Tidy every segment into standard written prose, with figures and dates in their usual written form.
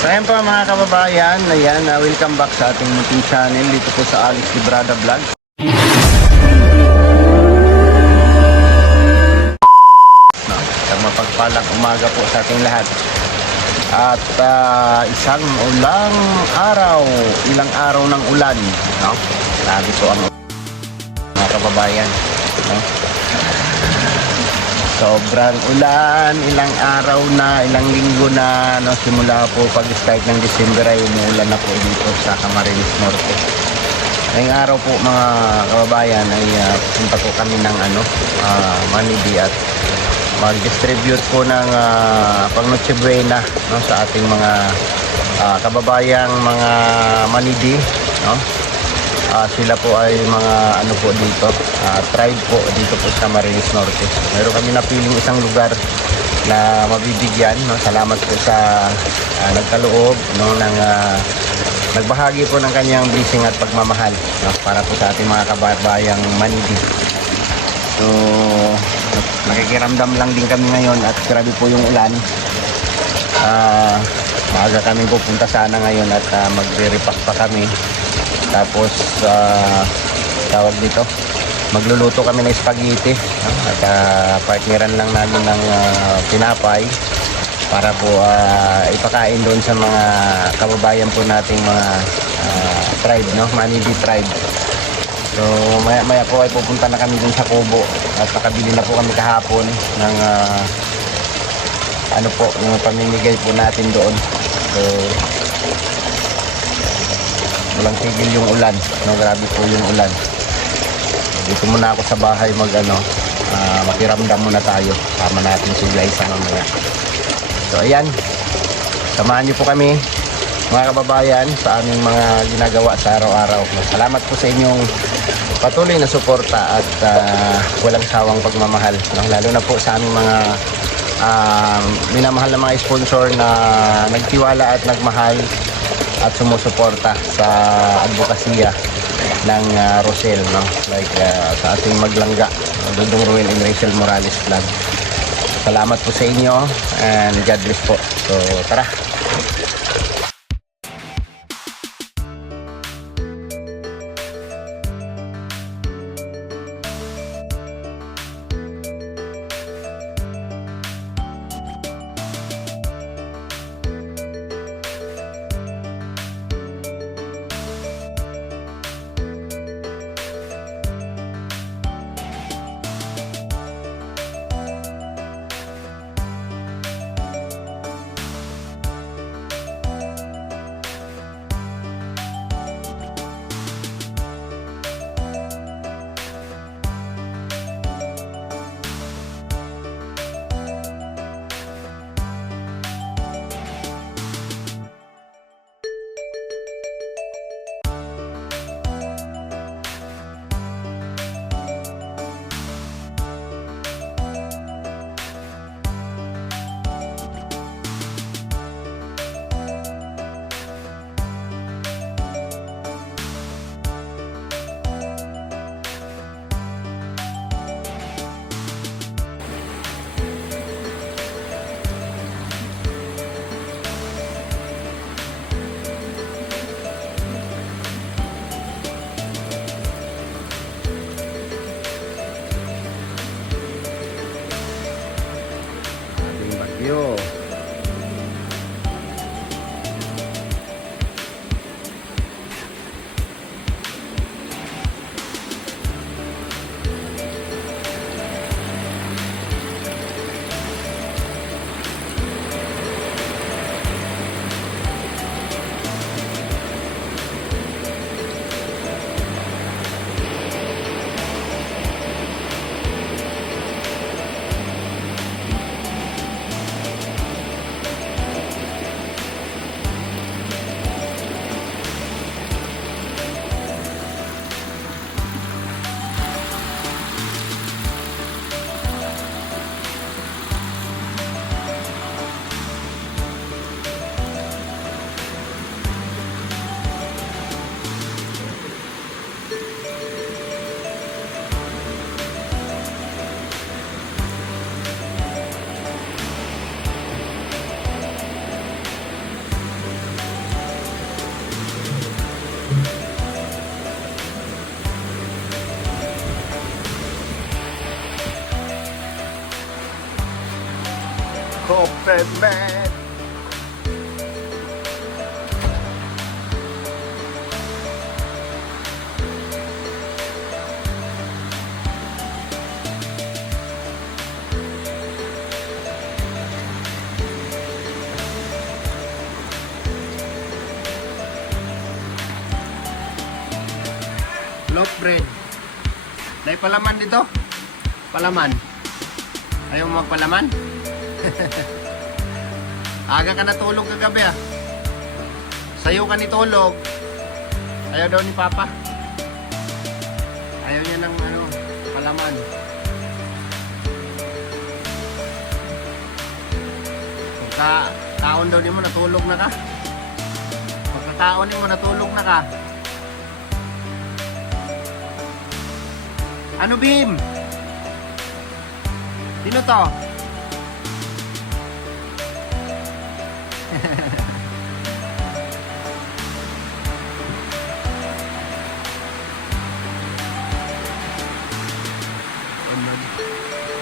So ayan po mga kababayan, ayan, welcome back sa ating munting channel dito po sa Alex Librada Vlog. Isang mapagpalang umaga po sa ating lahat. At isang ulang araw, ilang araw ng ulan, no? Sabi po ang mga kababayan, no? Sobrang ulan, ilang araw na, ilang linggo na, no? Simula po pag-start ng December ay umuulan na po dito sa Camarines Norte. Ngayong araw po mga kababayan ay punta po kami ng Manidi at mag-distribute po ng pang Noche Buena, no? Sa ating mga kababayang mga Manidi, no? Sila po ay mga po dito, tribe po dito po sa Camarines Norte. Meron kami napiling isang lugar na mabibigyan, no? Salamat po sa nagkaloob, no, ng nagbahagi po ng kanyang blessing at pagmamahal, no, para po sa ating mga kababayang Manidi. So nakikiramdam lang din kami ngayon at grabe po yung ulan. Maaga kami pupunta sana ngayon at magre-repack pa kami. Tapos tawag dito, magluluto kami ng spaghetti, no? At partneran lang namin ng tinapay para po ipakain doon sa mga kababayan po nating mga tribe, no? Manidi tribe. So maya po ay pupunta na kami dun sa Kubo at nakabili na po kami kahapon ng yung pamimigay po natin doon. So walang tigil yung ulan, no? Grabe po yung ulan. Dito muna ako sa bahay makiramdam muna tayo. Sama natin si Liza mamaya. So ayan, samahan niyo po kami mga kababayan sa aming mga ginagawa sa araw-araw. Salamat po sa inyong patuloy na suporta at walang sawang pagmamahal, no? Lalo na po sa aming mga minamahal na mga sponsor na nagtiwala at nagmahal at sumusuporta sa advokasya ng Rosel, no? Like sa ating maglangga, Dudong Ruel and Rachel Morales Vlog. Salamat po sa inyo and God bless po. So tara. bet. Loaf bread. May palaman dito? Palaman. Ayaw mo magpalaman? Aga ka natulog kagabi ah. Sayo ka nitulog. Ayaw daw ni Papa. Ayaw niya ng ano, palaman. Pagkakaon daw ni mo natulog na ka. Pagkakaon ni mo natulog na ka. Ano, Bim? Sino to?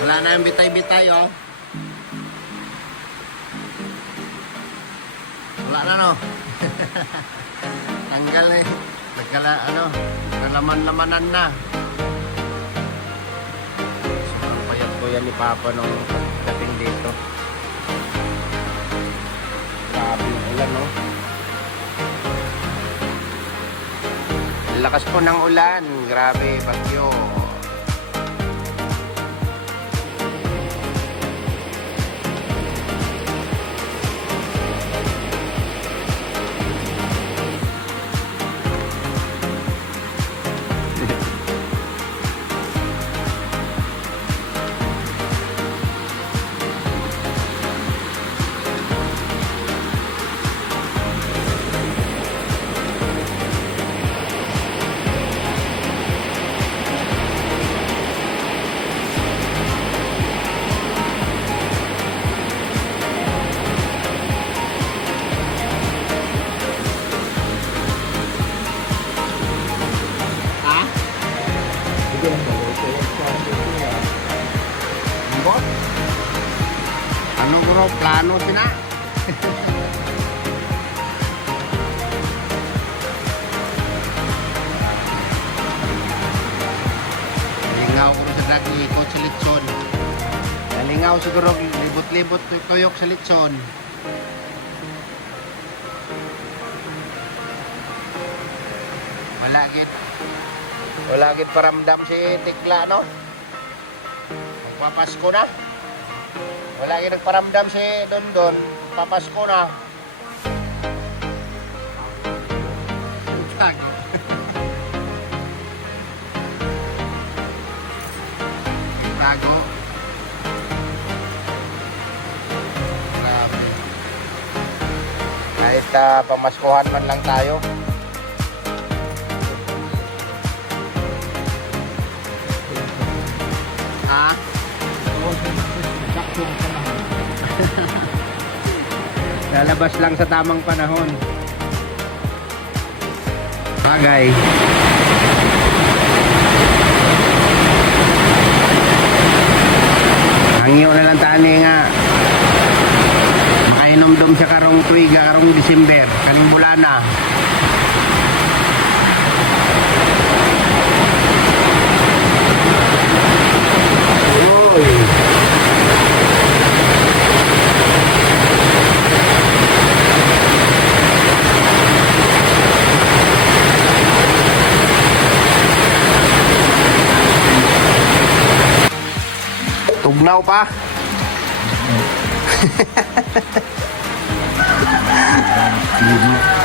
Wala na yung bitay-bitay, oh. Wala na, no? Tanggal eh. Nagkala, ano, nalaman-lamanan na. Yan ni Papa nung dating dito. Grabe yung ulan, no? Lakas po ng ulan. Grabe, bagyo. Ano bro, plano sina? Lingaw ko sa dagi ikot sa litson. Nalingaw siguro libot-libot tuyok sa litson. Wala gid paramdam si Tikla, no? Magpapasko na. Wala gid nagparamdam si Dondon. Papasko na. Tago. Tago. Grabe. Kahit pamaskuhan man lang tayo. Ha? Lalabas lang sa tamang panahon. Bagay. Hangyo na lang tani nga. Makainom-dom sa karong tuiga, karong December, kaning bulana. Tugnaw pa.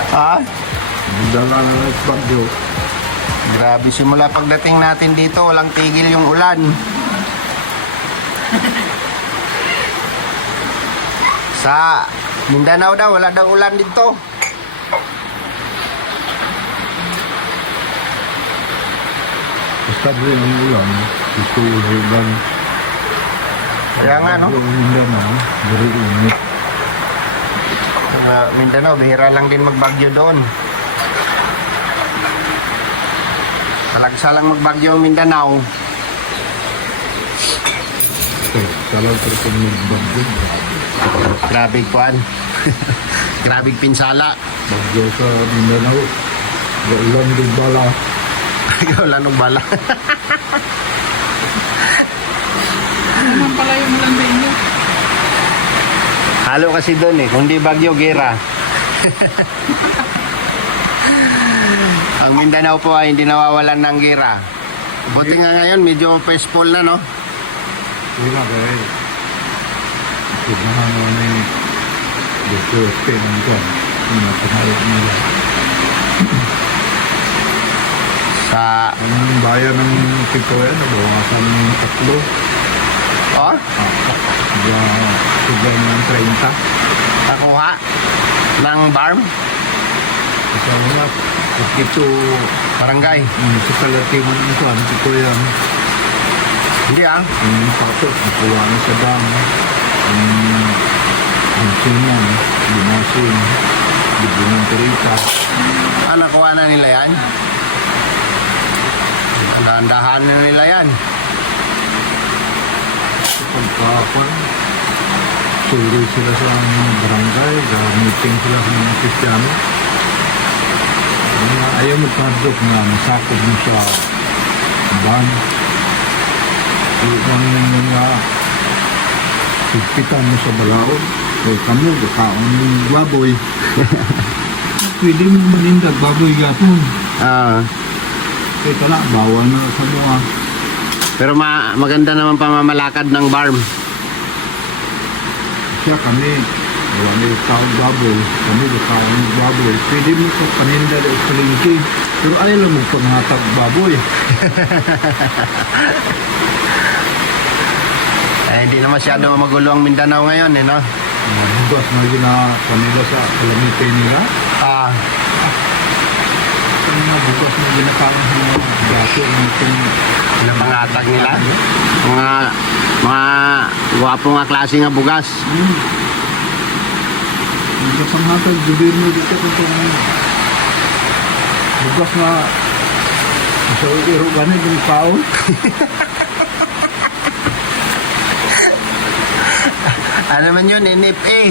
Ha? Dala na ng bagyo. Grabe, simula pagdating natin dito, walang tigil yung ulan. Sa Mindanao daw, wala daw ulan dito. Basta rin ang ulan. Ito ulan. Kaya nga, no? Yung Mindanao, very init. Mindanao, bihira lang din magbagyo doon. Salang magbagyo Mindanao. Salang terus magbagyo. Grabe kuan. Grabe pinsala. Bagyo sa Mindanao. Ulan din bala. Wala nung bala. Ano naman pala yung ulan sa inyo? Halo kasi doon eh. Kung di bagyo, gera. Ang Mindanao po ay hindi nawawalan ng gera. Buti nga ngayon, medyo peaceful na, no? Hindi na kaya. Signahan mo na yung dito ng kwan. Yung napanayot nila. Sa... Ang bayan ng Pitoya, nabawasan ng 3. Oh? Sigla ng 30. Nakuha ng barm? Kasi nga, ito, Barangay? sa kalatiman ng kwan, Pitoya, Hindi ah. yung patos, nakuha na sa dam. Ang sinan, lumasin, bigyan ng 30. Ah, nakuha na nila yan? Dahan-dahan na nila yan. Pagkapan, suri sila sa mga barangay, meeting sila sa mga Kristiyano. Ayaw magpadok na masakop mo sa ban. Ang mga sigpitan mo sa balaod, o kamo, kaon ng baboy. Pwede mo manindag baboy gapon. Ah. Kaya tala, bawal na sa mga. Pero maganda naman pamamalakad ng barm. Siya kami, wala may taong baboy, kami kaon ng baboy. Pwede mo sa paninda o palingki, pero ayaw lang magpanghatag baboy. Eh, hindi na masyado magulo ang Mindanao ngayon, eh, no? Bukas na kanila sa kalamipay nila. Ah, Ang mga bukas na ginakaon sa mga gato ng ating pinapangatag nila. Mga gwapo nga klase nga bugas. Hindi sa hatag, gobyerno dito itong bukas na sa iro ganit yung kaon. Ano man yun, NFA.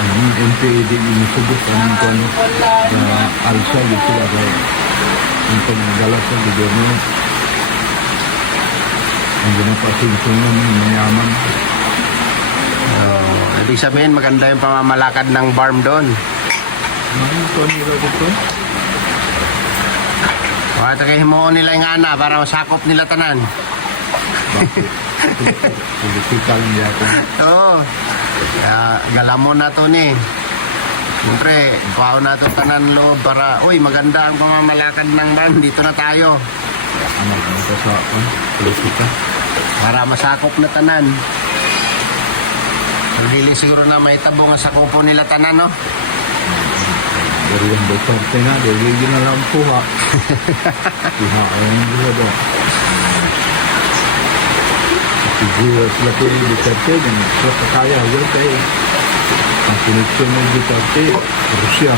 Ang NPAD yung sugot ang kwan na alsa yung sila kaya ang pagdala sa gobyerno ang ginapasingsungan ng mayaman. Ibig sabihin, maganda yung pamamalakad ng barm doon. Ano ito nila dito? Mga taga-himuon nila yung ana para masakop nila tanan. Political niya ako. Oo. Kaya galamon na to ni. Siyempre, pao na to tanan loob para, uy, maganda ang pamamalakad ng barm. Dito na tayo. Ano ka sa politika? Para masakop na tanan. Hindi siguro na may tabo nga sakopo nila tanan, no? Dari yung Duterte nga, dari yung nalang po ha. Pihaan nila ba? Siguro sila po yung Duterte, yung kaya yun kayo. Ang koneksyon ng Duterte, Russia.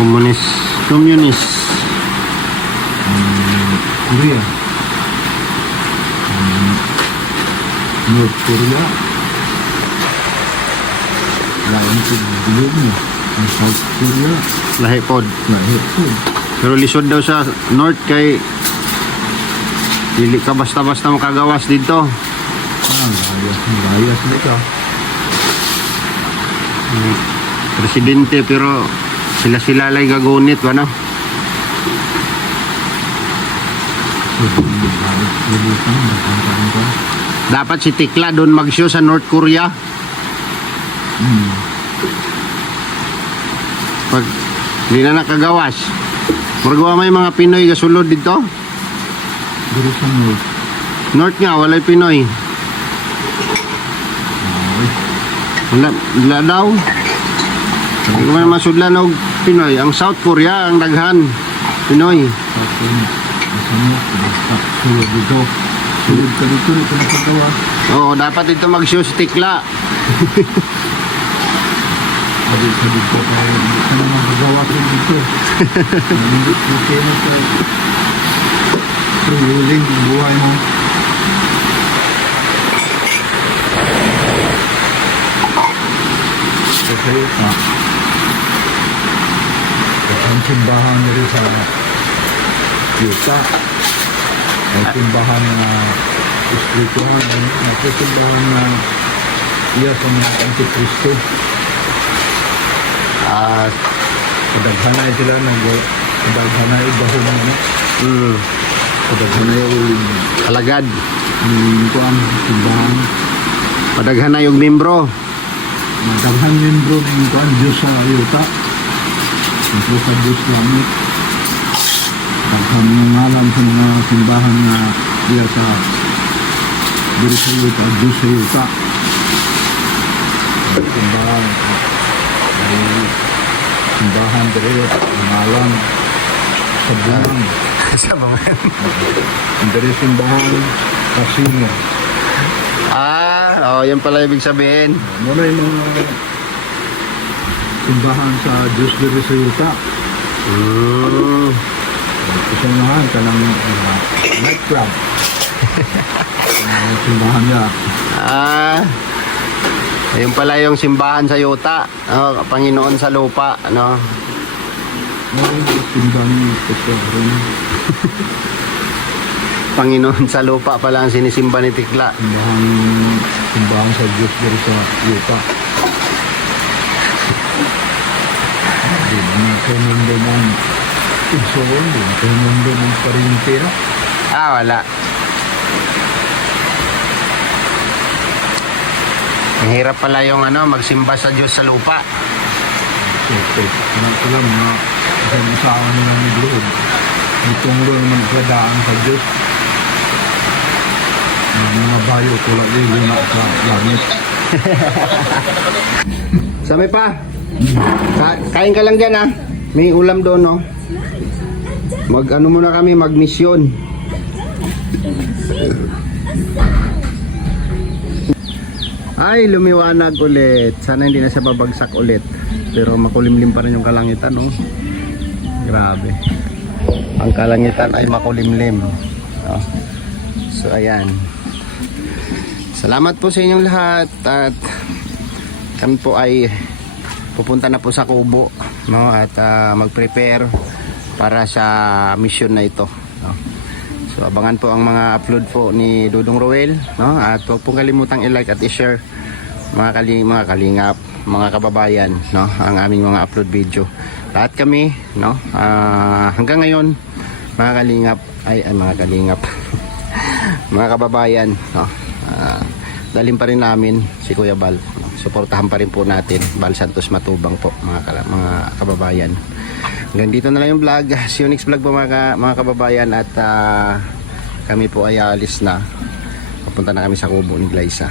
Komunis. Korea. North Korea. Lain sa bilog mo. Ang South Korea. Lahi pod. Lahit po. Pero lisod daw sa north kay dili ka basta-basta makagawas dito. Layas na ka. Presidente pero sila lay gagunit ba no? Dapat si Tikla doon mag-show sa North Korea. Pag hindi na nakagawas. Margawa may mga Pinoy gasulod dito. Dito sa North. North nga, walay Pinoy. Wala daw. Hindi ko man masudlan og Pinoy. Ang South Korea, ang daghan. Pinoy. Sulod dito. Sulod ka dito, ito nakagawa. Oo, dapat ito mag-show sa Tikla. Sabi ka dito, kaya hindi ka na magagawa ko dito. Hindi ko na sila. freewheeling ang buhay mo. Kasi ang simbahan nila sa yuta. Ang simbahan na espiritual. Ang simbahan na iya sa mga Antikristo. Kadaghanay sila kadaghanay bahon na kadaghanay yung Alagad. kuan simbahan. Padaghan na yung membro. Daghan membro ng kuan Diyos sa yuta. Siyempre sa Diyos langit. Daghan ng ngalan sa mga simbahan na iya sa Diyos sa yuta, Diyos sa yuta. Simbahan simbahan dari ngalan sa buwan. Sa mga... Dari simbahan kasino. Yan pala ibig sabihin. Muna yung mga simbahan sa Diyos dari sa yuta. Kasi naman ka ng nightclub. Simbahan niya. Ayun pala yung simbahan sa yuta. Panginoon sa lupa. Ano? Simbahan ito rin. Panginoon sa lupa pala ang sinisimba ni Tikla. Simbahan sa Diyos dari sa yuta. Di ba na kayo mundo ng igsoon? Di ba kayo mundo ng parintira? Wala. Ang hirap pala yung magsimba sa Diyos sa lupa. Okay. Sila mga kasama nila ng loob. Itong loob magkadaan sa Diyos. Mga bayo tulad din na sa langit. Samay pa. Kain ka lang dyan ha. May ulam doon no. Muna kami, magmisyon. Ay, lumiwanag ulit. Sana hindi na siya babagsak ulit. Pero makulimlim pa rin yung kalangitan no. Grabe. Ang kalangitan ay makulimlim. So ayan. Salamat po sa inyong lahat at kami po ay pupunta na po sa Kubo no at mag-prepare para sa mission na ito no? So abangan po ang mga upload po ni Dudong Roel no at huwag pong kalimutang i-like at i-share mga kalingap, mga kababayan no ang aming mga upload video. Lahat kami no hanggang ngayon mga kalingap mga kababayan no dalhin pa rin namin si Kuya Bal. Suportahan pa rin po natin Bal Santos Matubang po mga kababayan. Hanggang dito na lang yung vlog. See you next vlog po mga kababayan at kami po ay alis na. Papunta na kami sa Kubo ni Glyza.